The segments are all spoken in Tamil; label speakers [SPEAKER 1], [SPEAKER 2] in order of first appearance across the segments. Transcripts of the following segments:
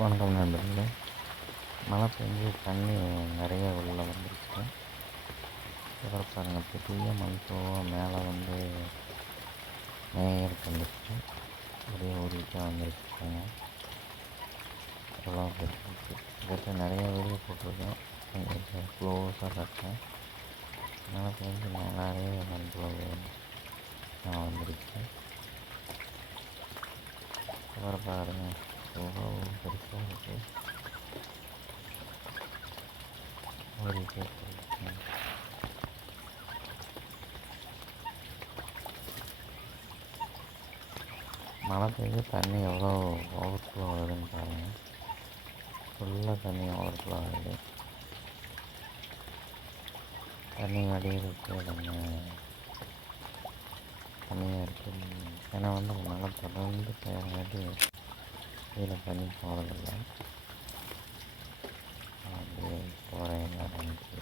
[SPEAKER 1] வணக்கம் நண்பர்களே. மழை பெஞ்சு தண்ணி நிறைய உள்ள வந்துருச்சு. அப்புறம் பாருங்கள் பெரிய மண் மேலே வந்து மேயருக்கு வந்துருச்சு அப்படியே ஓடிட்டே வந்துருச்சுங்க எவ்வளோ பெருசு நிறைய வீடியோ போட்டிருக்கேன். உங்களுக்கு க்ளோஸாக காட்டுறேன் மழை பெஞ்சு மேலாலே மண் நான் வந்துருச்சு. அப்புறம் பாருங்கள் எவ்வளோ பெருசாக இருக்குது மழை பெய்ஞ்சு தண்ணி எவ்வளோ ஓவர்ஃப்ளோ ஆகுதுன்னு பாருங்கள் ஃபுல்லாக தண்ணி ஓவர்ஃப்ளோ ஆகுது. தண்ணி அடியில் இருக்குது தண்ணியாக இருக்குது ஏன்னா வந்து மழை தொடர்ந்து பெய்யறங்காட்டி கீழே தண்ணி போகிறதில்ல அப்படியே போகிறேன் நடந்து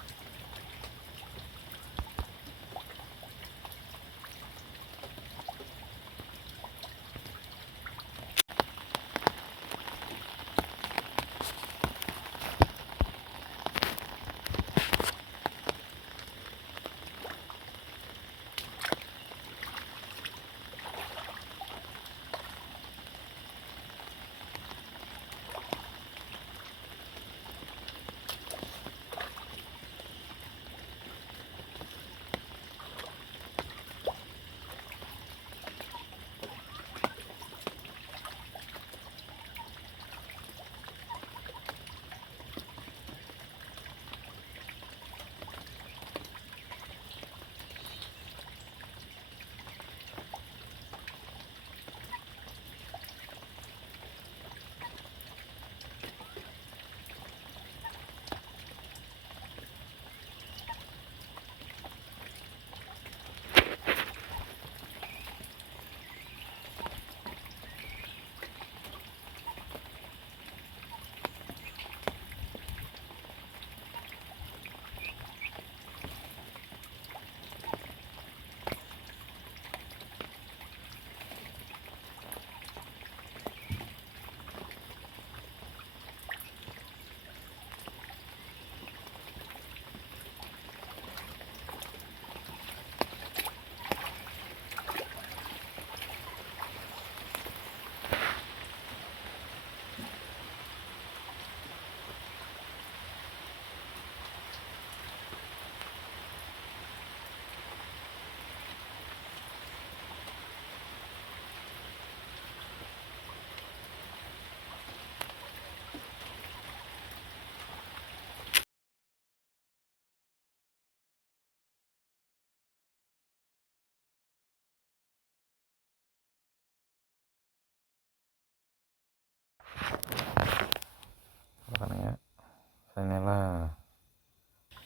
[SPEAKER 1] ஃபைனலாக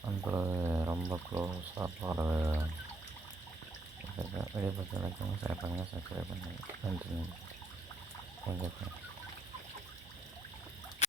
[SPEAKER 1] வந்து ரொம்ப க்ளோஸாக போகிறது வீடியோ பார்த்து லைக் பண்ணுங்கள் ஷேர் பண்ணுங்கள் சப்ஸ்கிரைப் பண்ணுங்கள் நன்றி நன்றி. தேங்க்யூ